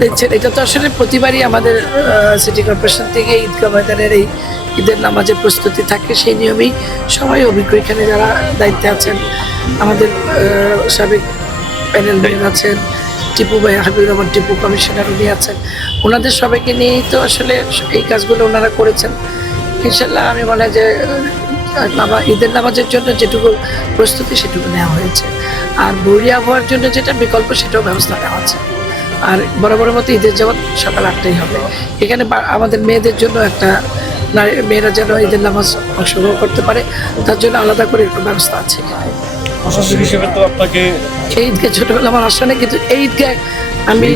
দিচ্ছেন, এটা তো আসলে প্রতিবারই আমাদের সিটি কর্পোরেশন থেকে ঈদগাহ ময়দানের এই ঈদের নামাজের প্রস্তুতি থাকে। সেই নিয়মেই সবাই অভিজ্ঞ এখানে যারা দায়িত্বে আছেন, আমাদের সাবেক প্যানেল ম্যান আছেন, টিপু ভাই, হাবিবুর রহমান টিপু কমিশনার উনি আছেন, ওনাদের সবাইকে নিয়েই তো আসলে এই কাজগুলো ওনারা করেছেন। ইনশাল্লাহ আমি মনে হয় যে ঈদের নামাজের জন্য যেটুকু প্রস্তুতি সেটুকু নেওয়া হয়েছে, আর বৈরী আবহাওয়ার জন্য যেটা বিকল্প সেটাও ব্যবস্থা নেওয়া আছে। আর বরাবরের মতো ঈদের যেমন সকাল 8টায় হবে, এখানে আমাদের মেয়েদের জন্য একটা মেয়েরা যেন ঈদের নামাজ অংশগ্রহণ করতে পারে তার জন্য আলাদা করে একটা ব্যবস্থা আছে। প্রশাসক হিসেবে তো আপনাকে এই ঈদগাহ ছোটবেলা আমার আসলে, কিন্তু এই ঈদগাহ আমি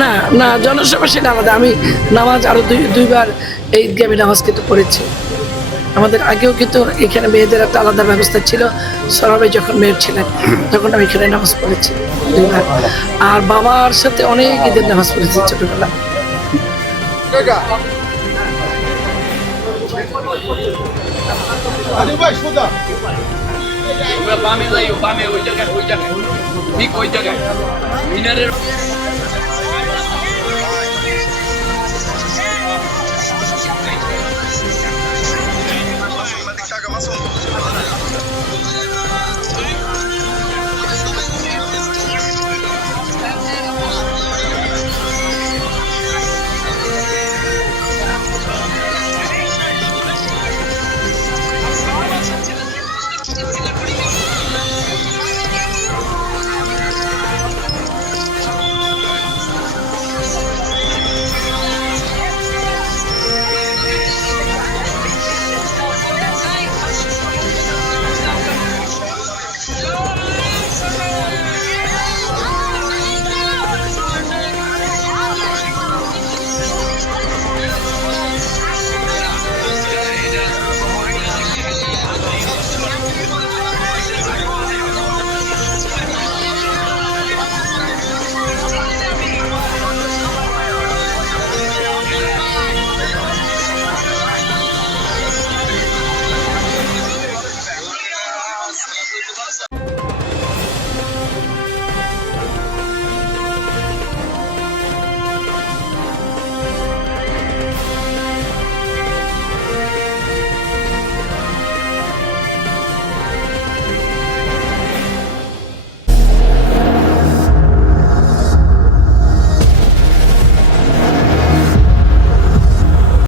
না না জনসভা সেটা আলাদা। আমি নামাজ আরো দুইবার এই ঈদগাহ আমি নামাজ কিন্তু পড়েছি। আমাদের আগেও কিন্তু এখানে মেয়েদের একটা আলাদা ব্যবস্থা ছিল। সরাবাই যখন মেয়ের ছিলেন তখন আমি এখানে নামাজ পড়েছি দুইবার। আর বাবার সাথে অনেক ঈদের নামাজ পড়েছি ছোটবেলা। বামে ওই জায়গায় ঠিক ওই জায়গায় মিনারের